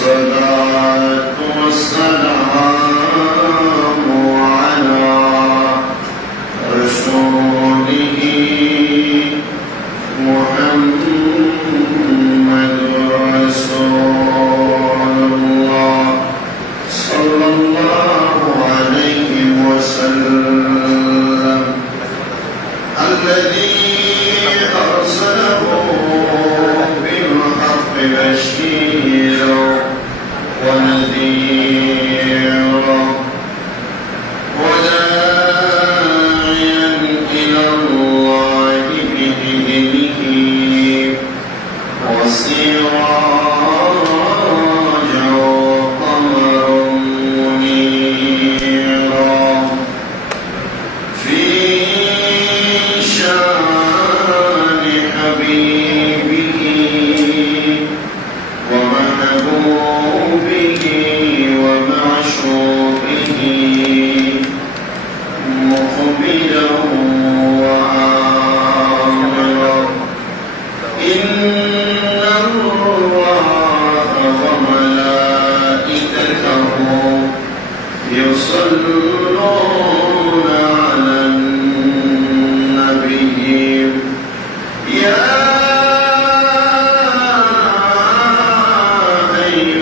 والصلاة والسلام على رسوله محمد رسول الله صلى الله عليه وسلم الذي أرسله بالحق بشيرا ونذيرا وداعيا إلى الله بإذنه وسراجا وقمرا منيرا في شان حبيبه ومحبوبه ومعشوقه مقبلا وآخرا إن الله وملائكته يصلون على النبي يا أيها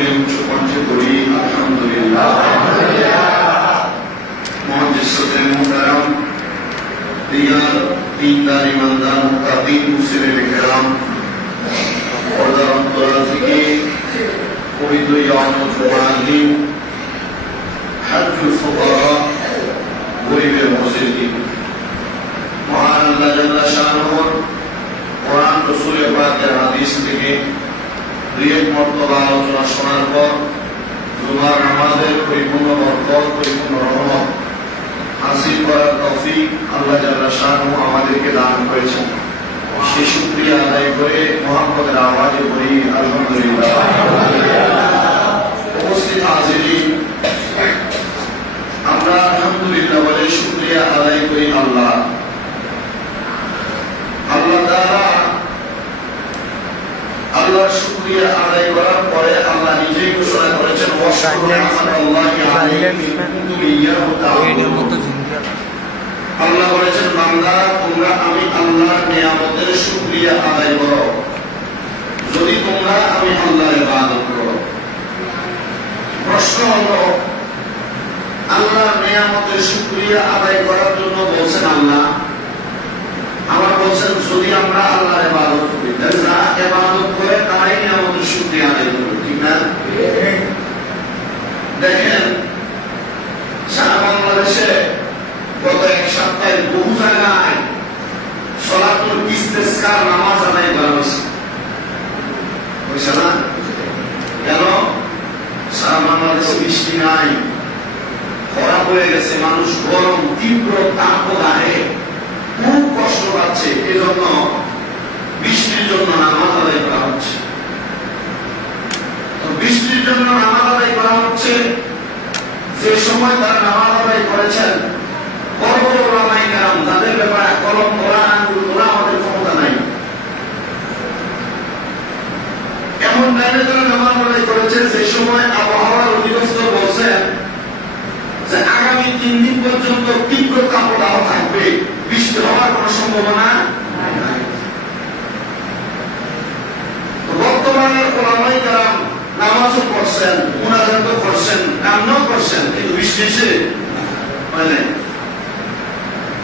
সকলে উচ্চ কণ্ঠে করি আলহামদুলিল্লাহ। মুহাদ্দিসুল মুহতারাম, দিয়ার দিনদার ইমানদার মুত্তাকিন মুসলিম কিরাম, পর্দার অন্তরাল থেকে পবিত্র ইয়াউম জুমার দিন, হজ্জুল ফুকারা, গরিবের মুসলিম, মহান আল্লাহ জাল্লা শানুহু কোরআন রাসূলের পাকের হাদিস থেকে রিয়াদ মর্তবা আলোচনা শোনার পর জুমার নামাজের পরিপূর্ণ বরকত, পরিপূর্ণ রহমত হাসিল করার তৌফিক আল্লাহ জাল্লা শানুহু আমাদেরকে দান করেছেন। সেই শুকরিয়া আদায় করে মুহাম্মদের আওয়াজে বলি আলহামদুলিল্লাহ। উপস্থিত হাজিরিন, আমরা আলহামদুলিল্লাহ বলে শুকরিয়া আদায় করি আল্লাহ তাআলা। আল্লাহর শুকরিয়া আদায় করার পরে আল্লাহ নিজেই ঘোষণা করেছেন, আল্লাহ বলেছেন, বান্দা তোমরা আমি আল্লাহর নিয়ামতের শুকরিয়া আদায় করো যদি তোমরা আমি আল্লাহর ইবাদত করো। প্রশ্ন হলো, আল্লাহর নিয়ামতের শুকরিয়া আদায় করার জন্য বলছেন আল্লাহ, আবার বলছেন যদি আমরা আল্লাহর ইবাদত করি, যারা ইবাদত করে তারাই নিয়ামতের শুকরিয়া আদায় করবে, ঠিক না? দেখেন, সারা বাংলাদেশে গত এক সপ্তাহে বহু জায়গায় সলাতুল ইস্তেসকার নামাজ আদায় করা হয়েছে না? কেন? সারা বাংলাদেশে বৃষ্টি নাই, খরা হয়ে গেছে, মানুষ গরম তীব্র তাপদাহে খুব কষ্ট পাচ্ছে, এজন্য বৃষ্টির জন্য নামাজ আদায় করা হচ্ছে। বৃষ্টির জন্য নামাজ আদায় করা হচ্ছে, যে সময় তারা নামাজ আদায় করেছেন বড় বড় ওলামায়ে কেরাম, তাদের ব্যাপারে কলম ধরা আঙ্গুল ধরা আমাদের ক্ষমতা নাই। এমন টাইমে তারা নামাজ আদায় করেছে যে সময় আবহাওয়ার অধিদপ্তর বলছেন যে আগামী 3 দিন পর্যন্ত তীব্র তাপদাহ থাকবে, বৃষ্টি হওয়ার কোন সম্ভাবনা নাই। বর্তমানে ওলামায়ে কেরাম নামাজও পড়ছেন, মুনাজাতও করছেন, কান্নাও করছেন, কিন্তু বৃষ্টি এসে হয় নাই।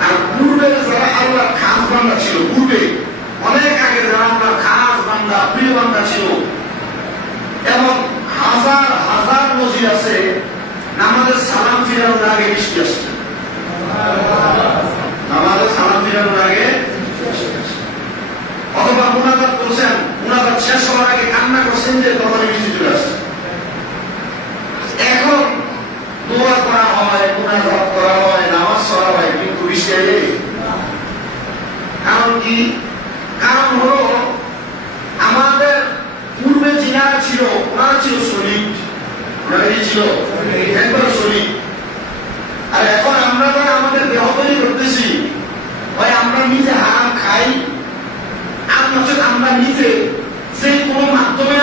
আর পূর্বে যারা আল্লাহর খাস বান্দা ছিল, পূর্বে অনেক আগে যারা আল্লাহর খাস বান্দা, প্রিয় বান্দা ছিল, এবং হাজার হাজার নজির আছে নামাজের সালাম ফিরানোর আগে বৃষ্টি আসছে, নামাজের সালাম ফিরানোর আগে, অথবা মুনাজাত করছেন, মুনাজাত শেষ হওয়ার আগে কান্না করছেন যে তখনই বৃষ্টি চলে আসছে। এখন দোয়া করা হয়, মুনাজাত করা হয়, নামাজ পড়া হয়, কিন্তু বৃষ্টি আসে। কারণ কি? কারণ হলো আমাদের পূর্বে যিনারা ছিল ওনারা ছিল শরীফ, ওনারা কি ছিল? একবার শরীফ। আর এখন আমরা যারা আমাদের দেহ তৈরি করতেছি, হয় আমরা নিজে হারাম খাই, আর নচেত আমরা নিজে যে কোনো মাধ্যমে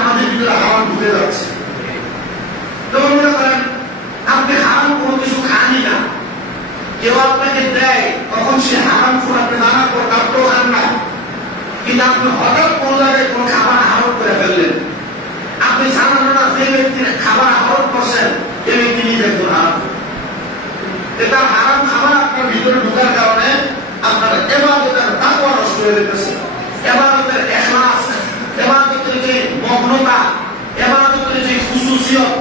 আমাদের ভিতরে হারাম ঢুকে যাচ্ছে। তখন মনে করেন আপনি হারাম কোনো কিছু খানই না, কেউ আপনাকে দেয়, তখন সে হারাম ফুল আপনি জানার পর তারপরেও খান না, কিন্তু আপনি হঠাৎ কোন জায়গায় কোনো খাবার আহরণ করে ফেললেন, আপনি জানান না যে ব্যক্তির খাবার আহরণ করছেন এই ব্যক্তি নিজে একজন হারাম। এটা হারাম খাবার আপনার ভিতরে ঢোকার কারণে আপনার ইবাদতের তাকওয়া নষ্ট হয়ে যেতেছে, ইবাদতের ইখলাস, ইবাদতের যে মগ্নতা, ইবাদতের যে খুশুসিয়ত,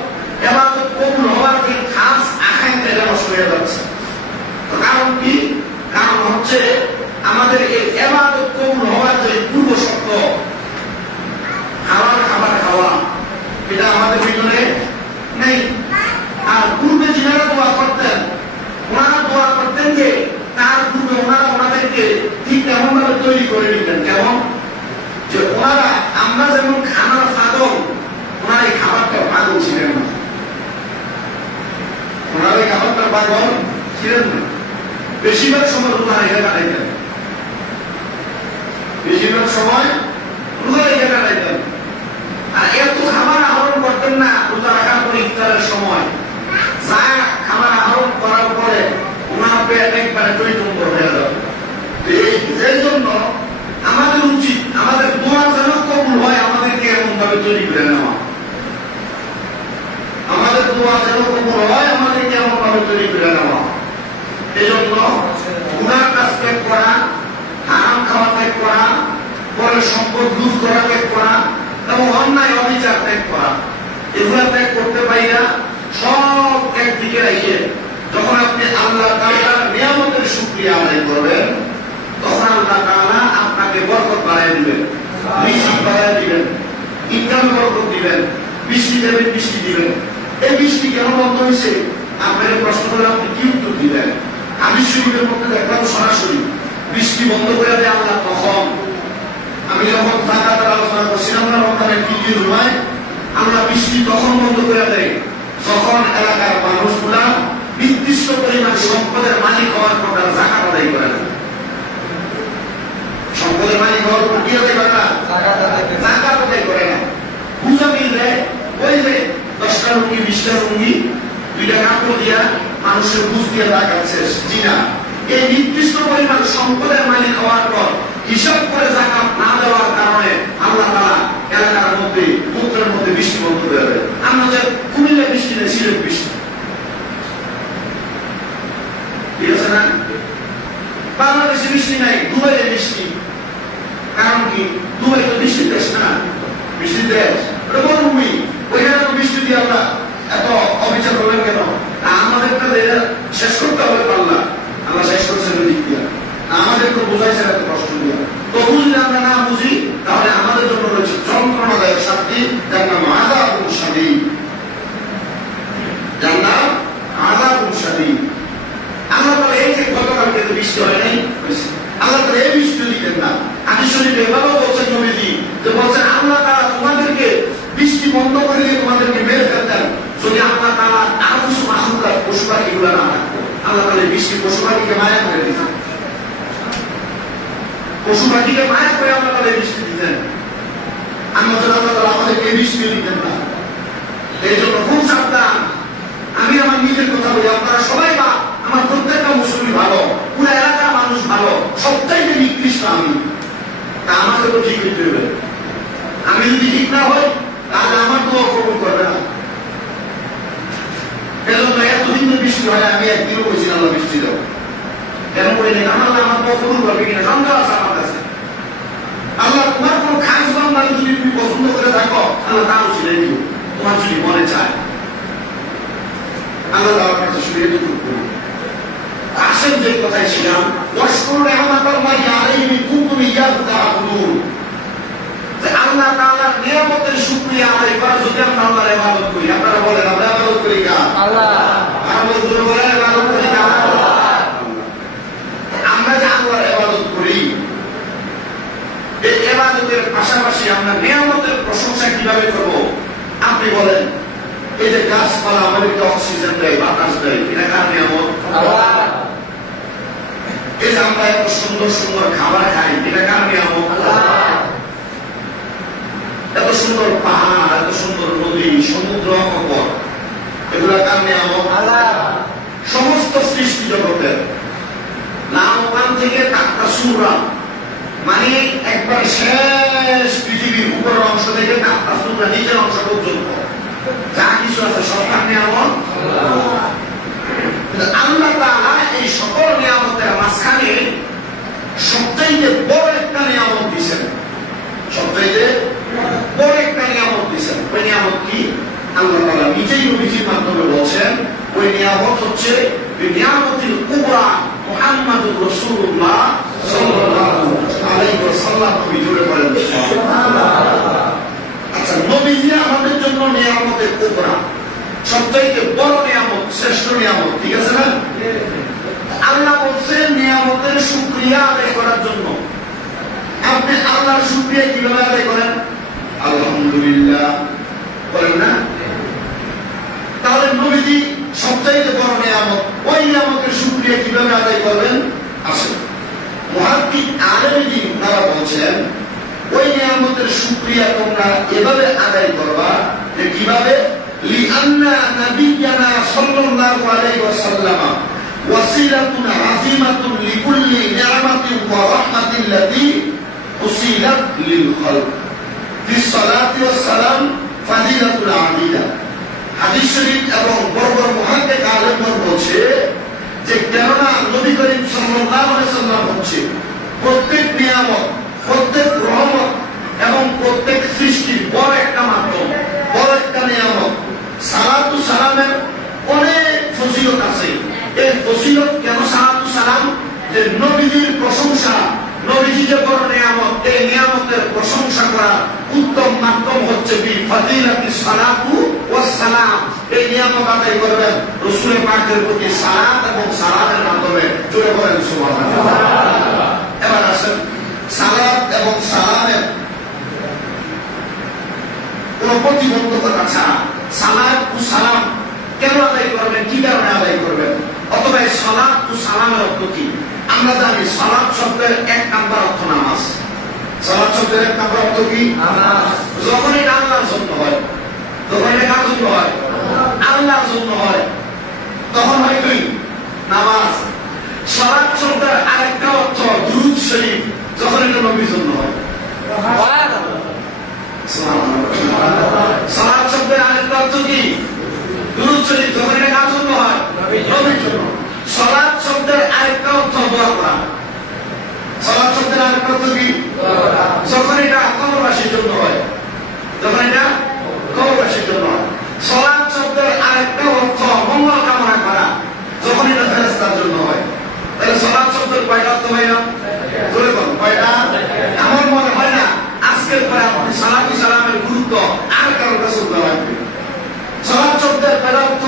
ইবাদত কবুল হওয়ার যে খাস আকাঙ্ক্ষা, এটা নষ্ট হয়ে যাচ্ছে। কারণ কি? কারণ হচ্ছে আমাদের এই ইবাদত কবুল হওয়ার যে পূর্ব শর্ত হালাল খাবার খাওয়া, এটা আমাদের ভিতরে নেই। আর পূর্বে যিনারা দোয়া করতেন, ওনারা দোয়া করতেন যে তার পূর্বে ওনারা ওনাদেরকে ঠিক তেমন ভাবে তৈরি করে নিতেন। কেমন? যে ওনারা আমরা যেমন খানার পাগল, ওনারা এই খাবারটা পাগল ছিলেন না, ওনারা এই খাবারটা পাগল ছিলেন না। বেশিরভাগ সময় রোজা রেখে কাটাইতেন, বেশিরভাগ সময় রোজা রেখে কাটাইতেন। আর এত খাবার আহরণ করতেন না রোজা রাখার পরে ইফতারের সময়, যা খাবার আহরণ করার পরে ওনার পেট একবারে টইটুম্বর হয়ে যাবে। এই জন্য আমাদের উচিত আমাদের দোয়া যেন কবুল হয়, আমাদেরকে এমন ভাবে তৈরি করে নেওয়া। দোয়া যেন কবুল হয়, আমাদেরকে এমন ভাবে তৈরি করে নেওয়া। এই জন্য গুনার কাজ ত্যাগ করা, হারাম খাওয়া ত্যাগ করা, পরে সম্পদ লুট করা ত্যাগ করা এবং অন্যায় অবিচার ত্যাগ করা, এগুলা ত্যাগ করতে পারিনা সব একদিকে রেখে যখন আপনি আল্লাহ তাআলার নিয়ামতের শুকরিয়া আদায় করবেন, তখন আল্লাহ তাআলা আপনাকে বরকত বাড়ায় দিবেন, রিজিক বাড়ায় দিবেন, ইনকাম বরকত দিবেন, বৃষ্টি দেবেন, বৃষ্টি দিবেন। এই বৃষ্টি কেন বন্ধ হয়েছে? আপনার প্রশ্ন করে আপনি কি উত্তর দিবেন? হাদিস শরীফের মধ্যে দেখলাম সরাসরি বৃষ্টি বন্ধ করে দেয় আল্লাহ তখন। আমি যখন যাকাতের আলোচনা করছিলাম না রমজানের তৃতীয় জুমায়, আল্লাহ বৃষ্টি তখন বন্ধ করে দেয় যখন এলাকার মানুষগুলা নির্দিষ্ট পরিমাণ সম্পদের মালিক হওয়ার পর তারা যাকাত আদায় করে না। সম্পদের মালিক হওয়ার পর কি আদায় করে না? যাকাত আদায় করে না। পূজা মিল দেয়, ওই যে 10টা রুগী 20টা রুগী 2টা কাপড় দিয়া মানুষের বুঝ দিয়ে যাকাত শেষ। জি না, এই নির্দিষ্ট পরিমাণ সম্পদের মালিক হওয়ার পর হিসাব করে যাকাত না দেওয়ার কারণে আল্লাহ তাআলা এলাকার মধ্যে পুত্রের মধ্যে বৃষ্টি বন্ধ করে দেয়। আমাদের কুমিল্লা বৃষ্টি নেই, সিলেট বৃষ্টি, ঠিক আছে না? বাংলাদেশে বৃষ্টি নাই, দুবাইয়ে বৃষ্টি। কারণ কি? দুবাই তো বৃষ্টির দেশ না, বৃষ্টির দেশ ওটা মরুভূমি, ওইখানে তো বৃষ্টি দিয়ে আমরা এত অবিচার করলেন কেন? আমাদেরটা শেষ করতে হবে পারলাম, আমরা শেষ করছি দিক দিয়ে, আমাদেরকে বোঝাইছে এত কষ্ট দিয়ে। তো বুঝলে আমরা না বুঝি, তাহলে আমাদের জন্য রয়েছে যন্ত্রণাদায়ক শাস্তি, যার নাম আযাবুন শাদীদ। যার নাম আযাবুন শাদীদ। আল্লাহ তাআলা এই যে গতকালকে বৃষ্টি হয় নাই, আল্লাহ তাআলা এই বৃষ্টি দিতেন না। হাদিস শরীফে এভাবেও বলছেন নবীজি, যে বলছেন আল্লাহ তাআলা তোমাদেরকে বৃষ্টি বন্ধ করে দিয়ে তোমাদেরকে মেরে ফেলতেন যদি আল্লাহ তাআলা আরো কিছু মাখলুকাত পশু পাখিগুলো না থাকতো। আল্লাহ তাআলা বৃষ্টি পশু পাখিকে মায়া করে দিতেন, পশু পাখিকে মায়া করে আল্লাহ তাআলা বৃষ্টি দিতেন। আল্লাহ তাআলা আমাদেরকে বৃষ্টি দিতেন না। এই জন্য খুব সাবধান। আমি আমার নিজের কথা বলি, আপনারা সবাই বা আমার প্রত্যেকটা মুসলিম ভালো, পুরো এলাকার মানুষ ভালো, সবচাইতে নিকৃষ্ট আমি। তা আমাকে তো ঠিক হইতে হবে। আমি যদি ঠিক না হই তাহলে আমার তো কবুল করবে না। এজন্য এতদিন যে বৃষ্টি হয়, আমি একদিনও বলছি আল্লাহ বৃষ্টি দাও, কেন বলি না? আমার তো কবুল করবে কিনা সন্দেহ আছে আমার কাছে। আল্লাহ তোমার কোন খাস বান্দা যদি তুমি পছন্দ করে থাকো, আল্লাহ তাও ছেড়ে দিও, তোমার যদি মনে চায়। আল্লাহ তাআলার কাছে শুনে এটুকু করুন। আসেন যে কথায় ছিলাম, ওয়াশকুরু নি'মাতাল্লাহি আলাইহি কুনতুম ইয়াহু তা'বুদুন, যে আল্লাহ তাআলার নিয়ামতের শুকরিয়া আদায় করা যদি আমরা আল্লাহর ইবাদত করি। আপনারা বলেন আমরা ইবাদত করি কার? আল্লাহ। আর বলতে বলেন ইবাদত করি কার? আল্লাহ। আমরা যে আল্লাহর ইবাদত করি, এই ইবাদতের পাশাপাশি আমরা নিয়ামতের প্রশংসা কিভাবে করব? আপনি বলেন, এই যে গাছপালা আমাদেরকে অক্সিজেন দেয়, বাতাস দেয়, এটা কার নিয়ামত? আল্লাহ। এই যে আমরা এত সুন্দর সুন্দর খাবার খাই, এটা কার নিয়ামত? আল্লাহ। এত সুন্দর পাহাড়, এত সুন্দর নদী, সমুদ্র, অপর, এগুলা কার নিয়ামত? আল্লাহ। সমস্ত সৃষ্টি জগতের নামকান থেকে টাকা সুরা, মানে একবার শেষ পৃথিবীর উপরের অংশ থেকে টাকা সুরা নিচের অংশ পর্যন্ত যা কিছু আছে সব কার নিয়ামত? আল্লাহ তাআলা এই সকল নিয়ামতের মাঝখানে সবচাইতে বড় একটা নিয়ামত দিয়েছেন, সবচাইতে বড় একটা নিয়ামত দিয়েছেন। ওই নিয়ামত কি? আল্লাহ তাআলা নিজেই নবীজির মাধ্যমে বলছেন, ওই নিয়ামত হচ্ছে নিয়ামতুল কুবরা মুহাম্মাদুর রাসূলুল্লাহ সাল্লাল্লাহু আলাইহি ওয়াসাল্লাম। জোরে বলেন সুবহানাল্লাহ। আচ্ছা, নবীজি আমাদের জন্য নিয়ামতের কুবরা, সবচাইতে বড় নিয়ামত, শ্রেষ্ঠ নিয়ামত, ঠিক আছে না? আল্লাহ বলছেন নিয়ামতের শুকরিয়া আদায় করার জন্য। আপনি আল্লাহর শুকরিয়া কিভাবে আদায় করেন? আলহামদুলিল্লাহ বলেন না? তাহলে নবীজি সবচাইতে বড় নিয়ামত, ওই নিয়ামতের শুকরিয়া কিভাবে আদায় করবেন? আসেন, মুহাদ্দিস আলেমে দ্বীন তারা বলছেন, ওই নিয়ামতের শুকরিয়া তোমরা এভাবে আদায় করবা যে কিভাবে? লিআন্না নাবিয়্যানা সাল্লাল্লাহু আলাইহি ওয়াসাল্লাম ওয়াসিলাতুন আযীমাতুন লিকুল্লি নি'মাতিন ওয়া রাহমাতিন লাতী উসিলাত লিল খালক ফিস সালাতি ওয়াস সালাম ফাদিলাতুল আদিদা। হাদিস শরীফ এবং বড় বড় মুহাদ্দিস আলেমগণ বলছে যে কেননা নবী করিম সাল্লাল্লাহু আলাইহি সাল্লাম হচ্ছে প্রত্যেক নিয়ামত, প্রত্যেক রহমত এবং প্রত্যেক সৃষ্টির বড় একটা মাধ্যম, বড় একটা নিয়ামত। সালাতু সালামের অনেক ফজিলত আছে। এই ফজিলত কেন সালাতু সালাম? যে নবীজির প্রশংসা, নবীজি যে বড় নিয়ামত, এই নিয়ামতের প্রশংসা করা উত্তম মাধ্যম হচ্ছে বিফাদিলাতিস সালাতু ওয়াস সালাম। এই নিয়ামত আদায় করবেন রাসূল পাকের প্রতি সালাত এবং সালামের মাধ্যমে। জোরে বলেন সুবহানাল্লাহ। এবার আসেন সালাত এবং সালামের কোন প্রতিবন্ধকতা ছাড়া সালাত ও সালাম কেন আদায় করবেন, কি কারণে আদায় করবেন, অথবা এই সালাত ও সালামের অর্থ কি? আমরা জানি সালাত শব্দের এক নাম্বার অর্থ নামাজ। সালাত শব্দের এক নাম্বার অর্থ কি? নামাজ। যখন এটা আল্লাহর জন্য হয়, যখন এটা কার জন্য হয়? আল্লাহর জন্য হয়, তখন হয় কি? নামাজ। সালাত শব্দের আরেকটা অর্থ দুরূদ শরীফ, যখন এটা নবীর জন্য হয়। সালাত শব্দের আরেকটা অর্থ কি? দুরূদ শরীফ, যখন এটা কার জন্য হয়? নবীর জন্য। সালাত শব্দের আরেকটা অর্থ দোয়া করা। সালাত শব্দের আরেকটা অর্থ কি? যখন এটা কবরবাসীর জন্য হয়, যখন এটা কবরবাসীর জন্য হয়। সালাত শব্দের আরেকটা অর্থ মঙ্গল কামনা করা, যখন এটা ফেরেশতার জন্য হয়। তাহলে সালাত শব্দের কয়টা অর্থ হয় না? বলে বল কয়টা? আমার মনে হয় না আজকের পরে আপনি সালাতু সালামের গুরুত্ব আর কারো কাছে বলা লাগবে। সালাত শব্দের কয়টা অর্থ?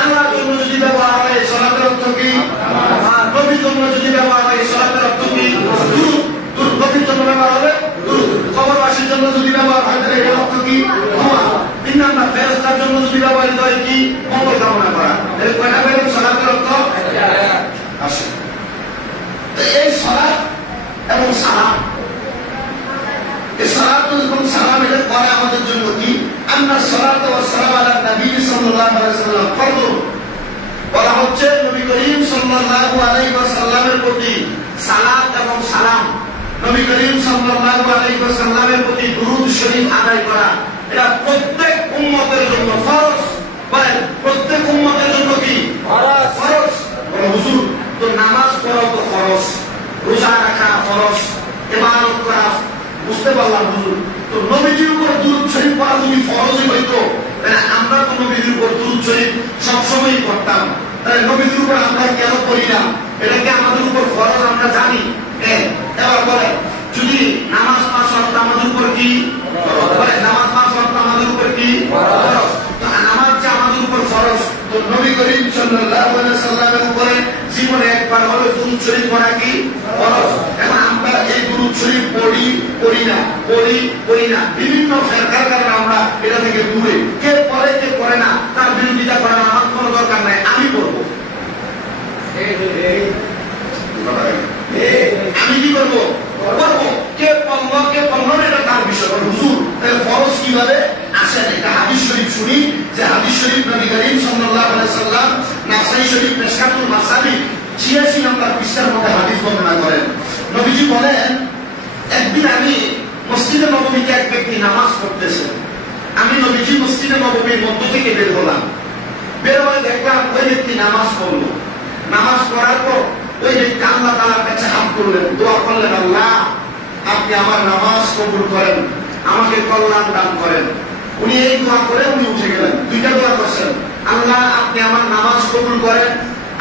আল্লাহর জন্য যদি ব্যবহার হয় সালাতের অর্থ কি? নবীর জন্য যদি ব্যবহার হয় সালাতের অর্থ কি? দুরূদ। নবীর জন্য ব্যবহার হবে দুরূদ। কবরবাসীর জন্য যদি ব্যবহার হয় তাহলে এর অর্থ কি? দোয়া। তিন নাম্বার ফেরেশতার জন্য যদি ব্যবহৃত হয় কি? মঙ্গল কামনা করা। এর কয়টা বেরোবে সালাতের অর্থ? আসে। তো এই সালাত এবং সালাম, এই সালাত এবং সালাম এটা করা আমাদের জন্য কি? আন্না সালাত ওয়াস সালাম আলা নবী সাল্লাল্লাহু আলাইহি ওয়াসাল্লাম ফরজ। বলা হচ্ছে নবী করিম সাল্লাল্লাহু আলাইহি ওয়াসাল্লামের প্রতি সালাত এবং সালাম, নবী করিম সাল্লাল্লাহু আলাইহি ওয়াসাল্লামের প্রতি দুরূদ শরীফ আদায় করা এটা প্রত্যেক উম্মতের জন্য ফরজ। বলেন প্রত্যেক উম্মতের জন্য কি? ফরজ। ফরজ। বলে হুজুর তো নামাজ পড়া তো ফরজ, রোজা রাখা ফরজ, ইবাদত করা, বুঝতে পারলাম হুজুর। তো নবীজির উপর দুরূদ শরীফ পড়া যদি ফরজই হইতো তাহলে আমরা তো নবীজির উপর দুরূদ শরীফ সবসময়ই পড়তাম। তাহলে নবীজির উপর আমরা কেন পড়ি না? এটা কি আমাদের উপর ফরজ? আমরা জানি। এবার বলে যদি নামাজ 5 ওয়াক্ত আমাদের উপর কি? বলে নামাজ 5 ওয়াক্ত আমাদের উপর কি? ফরজ। তো নামাজ যে আমাদের উপর ফরজ, তো নবী করিম সাল্লাল্লাহু আলাইহি সাল্লামের উপরে জীবনে একবার হলো দুরূদ শরীফ পড়া কি? ফরজ। এখন আমরা এই দুরূদ শরীফ পড়ি না। বিভিন্ন ফেরকার কারণে আমরা এটা থেকে দূরে। কে পড়ে কে পড়ে না তার বিরোধিতা করার আমার কোনো দরকার নাই, আমি পড়বো। আমি কি করবো? পড়বো। কে পড়লো কে পড়লো না এটা তার বিষয়। হুজুর তাহলে ফরজ কিভাবে আসেন? এটা হাদিস শরীফ শুনি যে হাদিস শরীফ নবী করিম সাল্লাল্লাহু আলাইহি সাল্লাম নাসাই শরীফ মিশকাতুল মাসাবিহ 86 নম্বর পৃষ্ঠার মধ্যে হাদিস বর্ণনা করেন। নবীজি বলেন একদিন আমি মসজিদে নববীতে এক ব্যক্তি নামাজ পড়তেছেন। আমি নবীজি মসজিদে নববীর মধ্য থেকে বের হলাম। বের হয়ে দেখলাম ওই ব্যক্তি নামাজ পড়লো। নামাজ পড়ার পর ওই ব্যক্তি আল্লাহ তাআলার কাছে হাত তুললেন, দোয়া করলেন, আল্লাহ আপনি আমার নামাজ কবুল করেন, আমাকে কল্যাণ দান করেন। উনি এই দোয়া করে উনি উঠে গেলেন। দুইটা দোয়া করছেন, আল্লাহ আপনি আমার নামাজ কবুল করেন,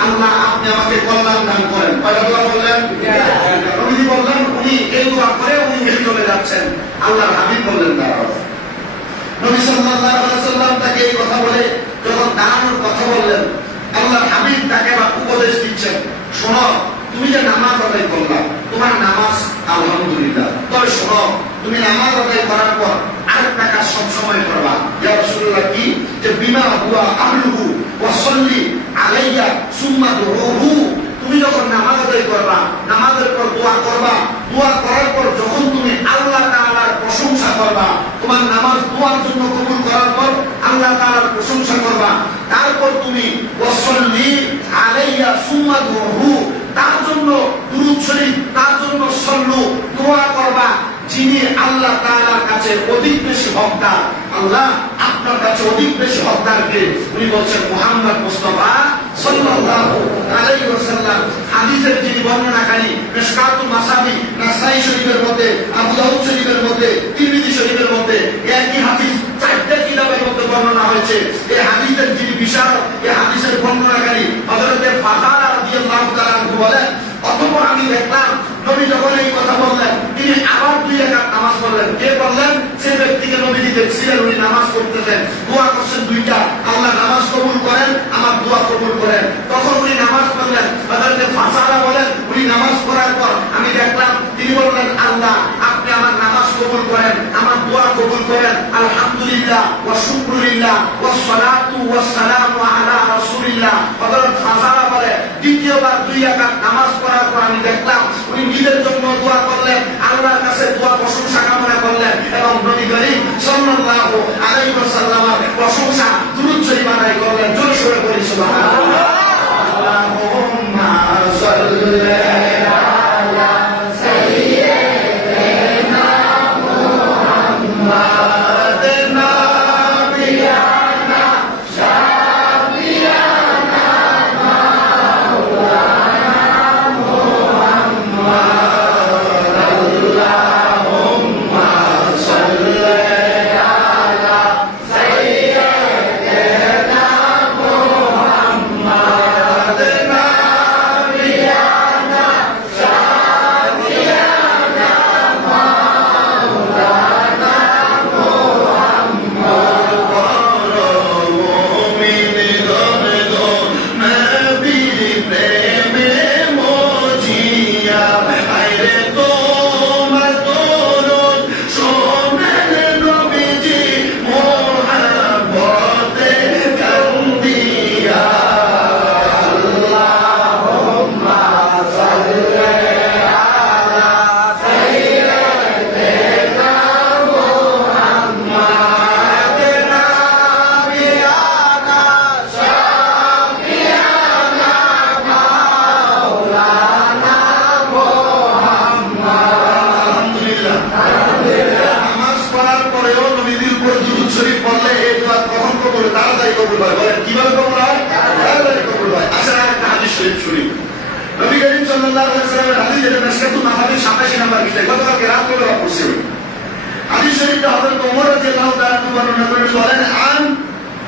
আল্লাহ আপনি আমাকে কল্যাণ দান করেন। কয়টা দোয়া বললেন? নবীজি বললেন উনি এই দোয়া করে উনি উঠে চলে যাচ্ছেন। আল্লাহর হাবিব বললেন দাঁড়াও। নবী সাল্লাল্লাহু আলাইহি ওয়াসাল্লাম তাকে এই কথা বলে যখন দাঁড়ানোর কথা বললেন, আল্লাহর হাবিব তাকে উপদেশ দিচ্ছেন, শোনো তুমি যে নামাজ আদায় করলা তোমার নামাজ আলহামদুলিল্লাহ, তবে শোনো তুমি নামাজ আদায় করার পর আরেকটা কাজ সবসময় করবা। ইয়া রাসূলুল্লাহ কি? যে বিমা হুয়া আহলুহু ওয়াসাল্লি আলাইয়া সুম্মা দুরুহু। তুমি যখন নামাজ আদায় করবা, নামাজের পর দোয়া করবা, দোয়া করার পর যখন তুমি আল্লাহ তাআলার প্রশংসা করবা, তোমার নামাজ দোয়ার জন্য কবুল করার পর আল্লাহ তাআলার প্রশংসা করবা, তারপর তুমি ওয়াসাল্লি আলাইয়া সুম্মা দুরুহু, তার জন্য দুরূদ শরীফ, তার জন্য সল্লু দোয়া করবা, যিনি আল্লাহ তাআলার কাছে অধিক বেশি হকদার। আল্লাহ আপনার কাছে অধিক বেশি হকদারকে? উনি বলছেন মুহাম্মদ মুস্তাফা সাল্লাল্লাহু আলাইহি ওয়াসাল্লাম। হাদিসের যিনি বর্ণনাকারী মিশকাতুল মাসাবি, নাসাই শরীফের মধ্যে, আবু দাউদ শরীফের মধ্যে, তিরমিজি শরীফের মধ্যে একই হাদিস চারটা কিতাবের মধ্যে বর্ণনা হয়েছে। এই হাদিসের যিনি বিশারদ, এই হাদিসের বর্ণনাকারী হযরতে ফাতারা রাদিয়াল্লাহু তাআলা আনহু বলেন, অতঃপর আমি দেখলাম নবী যখন এই কথা বললেন তিনি আবার 2 রাকাত নামাজ পড়লেন। কে বললেন? যে ব্যক্তিকে নবীজি দেখছিলেন উনি নামাজ পড়তেছেন, দোয়া করছেন 2টা, আল্লাহ নামাজ কবুল করেন, আমার দোয়া কবুল করেন। তখন উনি নামাজ পড়লেন। হযরতে ফাতারা বলেন, উনি নামাজ পড়ার পর আমি দেখলাম তিনি বললেন, আল্লাহ আপনি আমার নামাজ কবুল করেন, আমার দোয়া কবুল করেন। আলহামদুলিল্লাহ ওয়া শুকরুলিল্লাহ ওয়াস সালাতু ওয়াস সালামু আলা রাসূলিল্লাহ। হযরত ফাতারা বলে, দ্বিতীয়বার 2 রাকাত নামাজ পড়ার পর আমি দেখলাম উনি নিজের জন্য দোয়া করলেন, আল্লাহর কাছে দোয়া প্রশংসা কামনা করলেন এবং নবী করিম সাল্লাল্লাহু আলাইহি ওয়াসাল্লামের প্রশংসা দুরূদ শরীফ আদায় করলেন। জোরে সোরে বলি সুবহানাল্লাহ। আল্লাহুম্মা সাল্লি আলা সাইয়্যিদিনা মুহাম্মাদিন নাবিয়ানা শাফিয়ানা মাওলানা মুহাম্মদ। আল্লাহুম্মা সাল্লি আলা সাইয়্যিদিনা মুহাম্মাদিন নাবিয়ানা শাফিয়ানা মাওলানা মুহাম্মদ। মুমিন গনে গো নবীর প্রেমে মজিয়া, আইরে তোমার দরুদ শোনেন নবীজি মুহাব্বতে কান্দিয়া। আল্লাহুম্মা সাল্লি আলা সাইয়্যিদিনা মুহাম্মাদিন নাবিয়ানা শাফিয়ানা মাওলানা মুহাম্মদ। আলহামদুলিল্লাহ। নামাজ পড়ার পরেও নবীজির উপর দুরূদ শরীফ পড়লে এই দোয়া কখন কবুল হয়? তাড়াতাড়ি কবুল হয়। বলেন কিভাবে কবুল হয়? তাড়াতাড়ি কবুল হয়। আসলে একটা হাদিস শরীফ শুনি। নবী করিম সাল্লাল্লাহু আলাইহি ওয়াসাল্লামের হাদিস, যেটা মিশকাতুল মাসাবির 87 নম্বর বিষয়, গতকালকে রাত করে পড়ছি। হাদিস শরীফটা হযরত ওমর রাদিয়াল্লাহু তাআলা বর্ণনা করেন, বলেন আন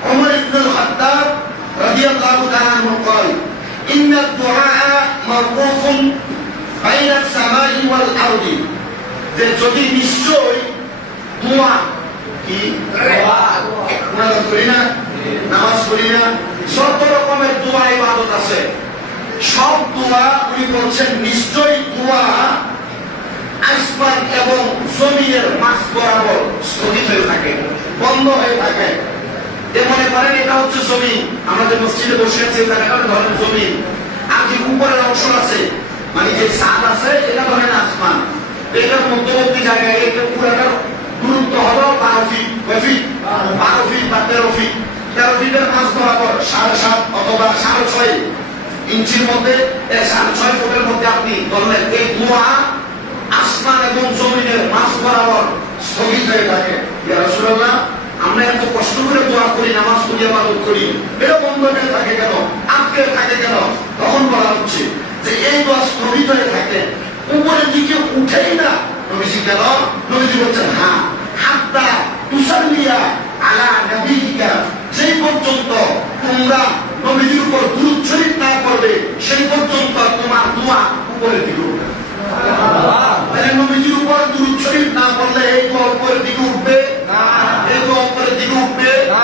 ওমর ইবনুল খাত্তাব রাদিয়াল্লাহু তাআলা আনহু قال ان الدعاء موقوف بين السماء والارض। যে যদি নিশ্চয় দোয়া কি আমরা করি না, নামাজ পড়ি না, সব রকমের দোয়া ইবাদত আছে, সব দোয়া উনি বলছেন নিশ্চয়ই দোয়া আসমান এবং জমিনের মাঝ বরাবর স্থগিত হয়ে থাকে, বন্ধ হয়ে থাকে। এ মনে করেন এটা হচ্ছে জমিন, আমাদের মসজিদে বসে আছে এটা ধরেন জমিন, আর যে উপরের অংশ আছে মানে যে ছাদ আছে এটা ধরেন আসমান। এটার মধ্যবর্তী জায়গায় এটা পুরাটার দূরত্ব হলো 12 ফিট। 12 ফিট বা 13 ফিট। 13 ফিটের মাঝ বরাবর 7.5 অথবা 6.5 ইঞ্চির মধ্যে 6.5 ফুটের মধ্যে আপনি ধরলেন। এই দোয়া আসমান এবং জমিনের মাঝ বরাবর স্থগিত হয়ে থাকে। ইয়া রাসূলুল্লাহ, আমরা এত কষ্ট করে দোয়া করি, নামাজ পড়ি, ইবাদত করি, এটা বন্ধ হয়ে থাকে কেন, আটকে থাকে কেন? তখন বলা হচ্ছে যে এই দোয়া স্থগিত হয়ে থাকে, উপরের দিকে উঠেই না। নবীজি কেন? নবীজি বলছেন হ্যাঁ, হাত্তা তুসাল্লিয়া আলা নবিয়িকা, যেই পর্যন্ত তোমরা নবীজির উপর দুরূদ শরীফ না পড়বে সেই পর্যন্ত তোমার দোয়া উপরের দিকে উঠবে। নবীজির উপর দুরূদ শরীফ না পড়লে এই দোয়া উপরের দিকে উঠবে না, এই দোয়া উপরের দিকে উঠবে না।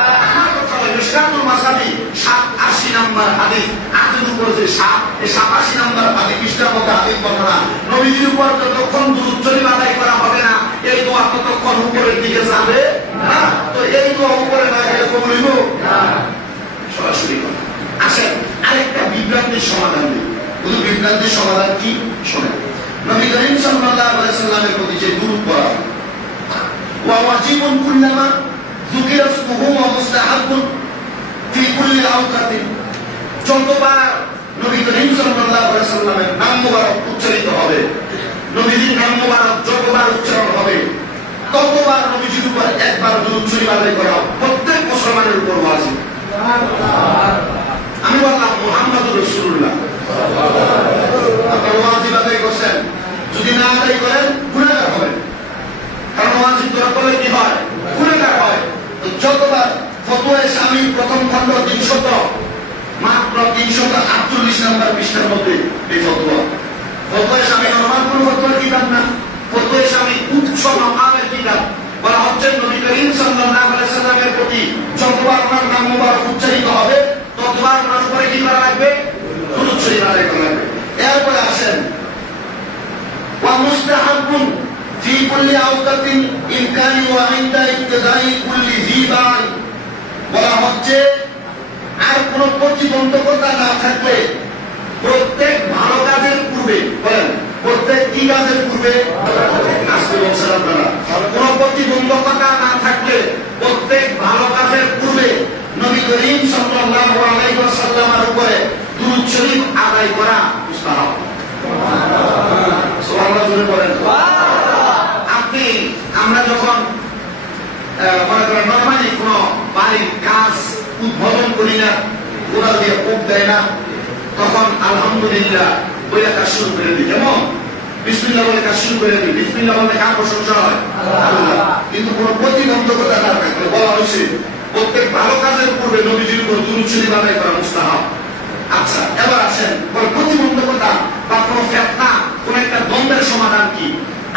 মিশকাতুল মাসাবি 87 নম্বর হাদিস, আটের উপর যে 87 নম্বর হাদিস, পৃষ্ঠার মধ্যে হাদিস বর্ণনা, নবীজির উপর যতক্ষণ দুরূদ শরীফ আদায় করা হবে না এই দোয়া ততক্ষণ উপরের দিকে যাবে না। তো এই দোয়া উপরে না গেলে কবুল হইব না, সরাসরি কথা। আসেন আরেকটা বিভ্রান্তির সমাধান দিই। শুধু বিভ্রান্তির সমাধান কি শোনেন। নবী করিম সাল্লাল্লাহু আলাইহি ওয়াসাল্লামের প্রতি যে দুরূদ পড়া ওয়া ওয়াজিবুন কুল্লামা যুকিরা ইসমুহু ওয়া মুস্তাহাবুন ফি কুল্লি আওকাতিন, যতবার নবী করিম সাল্লাল্লাহু আলাইহি ওয়াসাল্লামের নাম মুবারক উচ্চারিত হবে, নবীজির নাম মুবারক যতবার উচ্চারণ হবে ততবার নবীজির উপর একবার দুরূদ শরীফ আদায় করা, প্রত্যেক উপর ওয়াজিব। আমি বললাম মুহাম্মদুর রাসূলুল্লাহ, আপনার ওয়াজিব আদায় করছেন, যদি না আদায় করেন গুনাহগার হবেন, কারণ ওয়াজিব তোরা করলে কি হয়? গুনাহগার হয়। তো যতবার ফতোয়া স্বামী প্রথম খণ্ড 348 নম্বর পৃষ্ঠার মধ্যে এই ফতোয়া। ফতোয়া স্বামী নরমাল কোন ফতোয়ার কিতাব না, ফতোয়া স্বামী উচ্চ মাকামের কিতাব। বলা হচ্ছে নবী করিম সাল্লাল্লাহু আলাইহি ওয়াসাল্লামের প্রতি যতবার ওনার নাম মুবারক উচ্চারিত হবে ততবার ওনার উপরে কি করা লাগবে? দুরূদ শরীফ আদায় করা লাগবে। এরপরে আসেন ওয়া মুস্তাহাবুন ফি কুল্লি আওকাতিন ইমকানি ওয়া ইনদা ইবতিদাই কুল্লি যিবান। বলা হচ্ছে আর কোন প্রতিবন্ধকতা না থাকলে প্রত্যেক ভালো কাজের পূর্বে, বলেন প্রত্যেক কি কাজের পূর্বে? কোন প্রতিবন্ধকতা না থাকলে প্রত্যেক ভালো কাজের পূর্বে নবী করিম সাল্লাল্লাহু আলাইহি ওয়াসাল্লামের উপরে দুরূদ শরীফ আদায় করা মুস্তাহাব। সুবহানাল্লাহ বলে বলেন। আপনি আমরা যখন মনে করেন নরমালি কোন বাড়ির কাজ উদ্বোধন করি না, কোদাল দিয়ে কোপ দেয় না, তখন আলহামদুলিল্লাহ বলে কাজ শুরু করে দিই। যেমন বিসমিল্লাহ বলে কাজ শুরু করে দিই, বিসমিল্লাহ বলে কার প্রশংসা হয়? আল্লাহ। কিন্তু কোন প্রতিবন্ধকতা না থাকলে বলা হয়েছে প্রত্যেক ভালো কাজের পূর্বে নবীজির উপর দুরূদ শরীফ আদায় করা মুস্তাহাব। আচ্ছা, এবার আসেন প্রতিবন্ধকতা বা কোন ফিতনা, কোন একটা দ্বন্দ্বের সমাধান কি?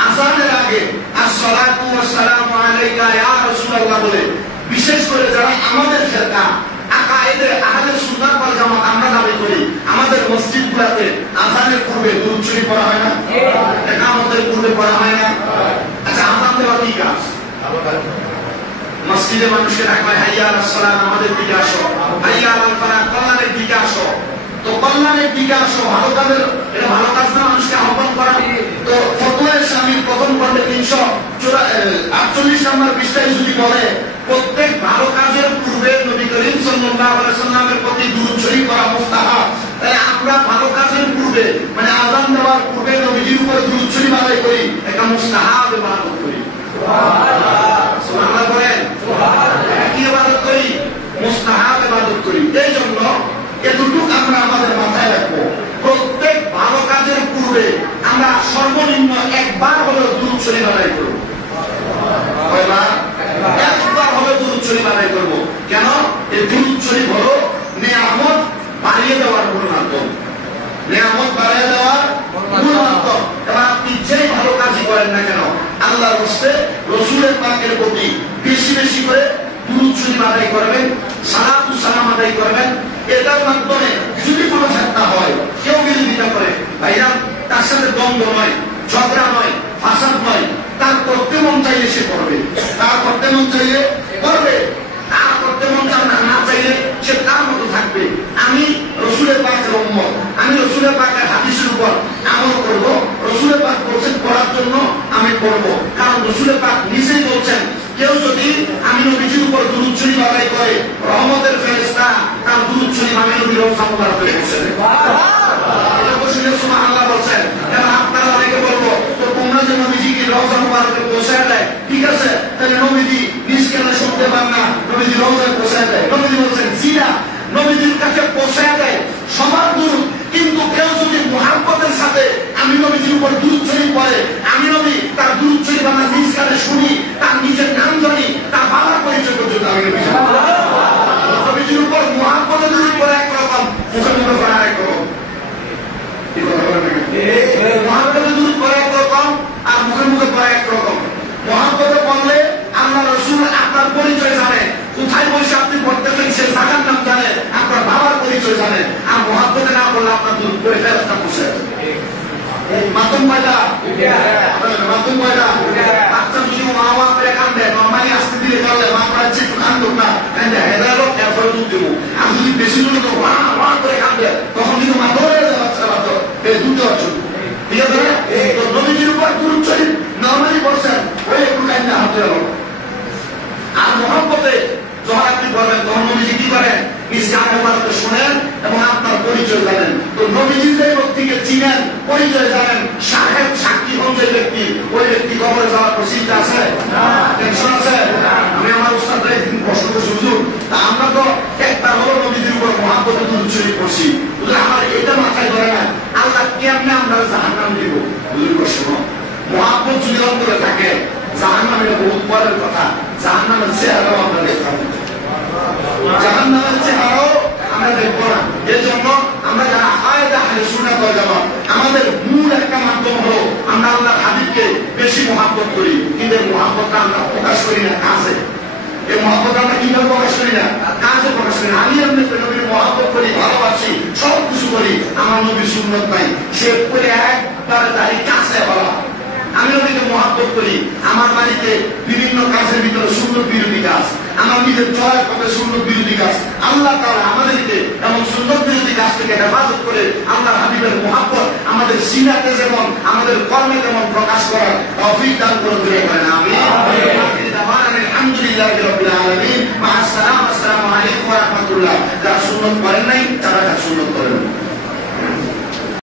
আযানের আগে আসসালাতু ওয়াসসালামু আলাইকা ইয়া রাসূলুল্লাহ বলে বিশেষ করে যারা আমাদের ফিরকা আকায়েদে আহলে সুন্নাত ওয়াল জামাত আমরা দাবি করি, আমাদের মসজিদগুলোতে আযানের পূর্বে দুরূদ শরীফ পড়া হয় না? ইকামতের পূর্বে পড়া হয় না? আচ্ছা, আযান দেওয়া কি কাজ? মসজিদে মানুষকে ডাকা হয় হাইয়া আলাস সালাত, আমাদের দিকে আসো, হাইয়া আলাল ফালাহ, কল্যাণের দিকে আসো। তো কল্যাণের দিকে আসো, ভালো কাজের, এটা ভালো কাজ না মানুষকে আহ্বান করা? তো ফতোয়া স্বামীর প্রথম খণ্ডে 348 নম্বর পৃষ্ঠায় যদি বলে প্রত্যেক ভালো কাজের পূর্বে নবী করিম সাল্লাল্লাহু আলাইহি ওয়াসাল্লামের প্রতি দুরূদ শরীফ পড়া মুস্তাহাব, তাহলে আমরা ভালো কাজের পূর্বে মানে আযান দেওয়ার পূর্বে নবীজির উপরে দুরূদ শরীফ আদায় করি, এটা মুস্তাহাব ইবাদত করি। সুবহানাল্লাহ, সুবহানাল্লাহ বলেন। সুবহানাল্লাহ। কি ইবাদত করি? মুস্তাহাব ইবাদত করি। এই জন্য এতটুকু আমরা আমাদের মাথায় রাখবো, প্রত্যেক ভালো কাজের পূর্বে আমরা সর্বনিম্ন একবার হলেও দুরূদ শরীফ আদায় করব। একবার হলেও দুরূদ শরীফ আদায় করব। কেন? এই দুরূদ শরীফ হলো নিয়ামত বাড়িয়ে দেওয়ার মূল মাধ্যম, নিয়ামত বাড়িয়ে দেওয়ার মূল মাধ্যম। এবার আপনি যেই ভালো কাজই করেন না কেন আল্লাহর হস্তে রাসূলের পাকের প্রতি বেশি বেশি করে দুরূদ শরীফ আদায় করবেন, সালাতু সালাম আদায় করবেন। এটার মাধ্যমে যদি কোনো ফিতনা হয়, কেউ বিরোধিতা করে, ভাইরা তার সাথে দ্বন্দ্ব নয়, ঝগড়া নয়, ফাসাদ নয়, তার করতে মন চাইলে সে করবে, তার করতে মন চাইলে করবে, তার করতে মন না চাইলে সে তার মতো থাকবে। আমি রাসূলের পাকের উম্মত, আমি রাসূলের পাকের হাদিসের উপর আমল করব, রাসূলের পাক বলেছেন করার জন্য আমি করব, কারণ রাসূলের পাক নিজেই বলছেন কেউ যদি আমি নবীজির উপর দুরূদ শরীফ আদায় করে রহমতের ফেরেশতা তার দুরূদ শরীফ আমি নবীর রওজা মুবারকে পৌঁছে দেয়। এটা বসে সুবহানাল্লাহ বলছেন। এবার আপনারা অনেকে বলবো তো তোমরা যে নবীজিকে রওজা মুবারকে পৌঁছে দেয়, ঠিক আছে, তাহলে নবীজি নিজ কেন শুনতে পান না, নবীজি রওজায় পৌঁছে দেয়? নবীজি বলছেন জিনা, নবীজির কাছে পৌঁছে দেয় সবার দুরূদ, কিন্তু কেউ যদি মুহাব্বতের সাথে আমি নবীজির উপর দুরূদ শরীফ পড়ে, আমি নবী তার দুরূদ শরীফ আমার নিজ কানে শুনি, তার নিজের নাম জানি, তার বাবার পরিচয় পর্যন্ত আমি নবীজির উপর মুহাব্বতের দুরূদ পড়া একরকম, মুখে মুখে পড়া একরকম। মুহাব্বতের দুরূদ পড়া একরকম আর মুখে মুখে পড়া একরকম। মুহাব্বতে পড়লে আল্লাহ রাসূল আপনার পরিচয় জানে, কোথায় বসে আপনি পড়তেছেন সে জায়গার নাম জানে, আপনার বাবার পরিচয় জানে। আর মুহাব্বতে না বললে আপনার দুরূদ পড়ে ফেরেশতা বসে মাধ্যম কয়টা? মাধ্যম কয়টা? বাচ্চা যদি মা বাপরে কান্দে, নরমালি আসতে দিলে কান্দে, মা পাচ্ছে একটু কান্দুক না, কান্দে হেদারো এরপরে দুধ দেবো। আর যদি বেশি জন্য তো ওয়া ওয়া করে কান্দে, তখন কিন্তু মা ধরে যাবে বাচ্চা বাচ্চা দুধ দেওয়ার জন্য, ঠিক আছে না? তো নবীজির উপর দুরূদ শরীফ নরমালি পড়ছেন, ওই একটু কান্দে হাত ধরে গেল। আর মুহাব্বতে যখন আপনি করবেন তখন নবীজি কি করেন? ইসলাম মুবারক শুনেন এবং আপনার পরিচয় জানেন। তো নবীজি যে ব্যক্তিকে চিনেন, পরিচয় জানেন, সাহেব সাক্ষী হন যে ব্যক্তি, ওই ব্যক্তি কবরে যাওয়ার প্রসিদ্ধ আছে? টেনশন আছে? আমি আমার উস্তাদরা একদিন প্রশ্ন করছি, হুজুর তা আমরা কেমনে আমরা জাহান্নাম দিব? বুঝুন শোনো, মহাব্বত যদি অন্তরে থাকে জাহান্নামের বহুত পরের কথা। জাহান্নামের চেহারাও আমরা দেখতে পাবো, জাহান্নামের চেহারাও আমরা দেখবো না। এর জন্য আমরা যারা আয়াতে আহলে সুন্নাত ওয়াল জামাত, আমাদের মূল একটা মাধ্যম হলো আমরা আল্লাহর হাবিবকে বেশি মহাব্বত করি, কিন্তু এই মহাব্বতটা আমরা প্রকাশ করি না কাজে। এই মহাব্বত আমরা কিভাবে প্রকাশ করি না? কাজে প্রকাশ করি না। আমি এমনিতে নবীর মহাব্বত করি, ভালোবাসি, সব কিছু করি, আমার নবীর সুন্নত নাই, সে করে একবার তারই কাছে বলা। আমি নবীকে মহাব্বত করি, আমার বাড়িতে বিভিন্ন কাজের ভিতরে সুন্নত বিরোধী কাজ, আমার নিজের চলার পথে সুন্নত বিরোধী কাজ, আল্লাহ তাআলা আমাদেরকে এমন সুন্নত বিরোধী কাজ থেকে হেফাজত করে আল্লাহর হাবিবের মহাব্বত আমাদের সিনাতে যেমন আমাদের কর্মে যেমন প্রকাশ করার তৌফিক দান করে দিলে বলেন আমিন। আলহামদুলিল্লাহি রাব্বিল আলামিন। মা আসসালামু আলাইকুম ওয়া রাহমাতুল্লাহ। যারা সুন্নত করেন নাই তারা সুন্নত করেন।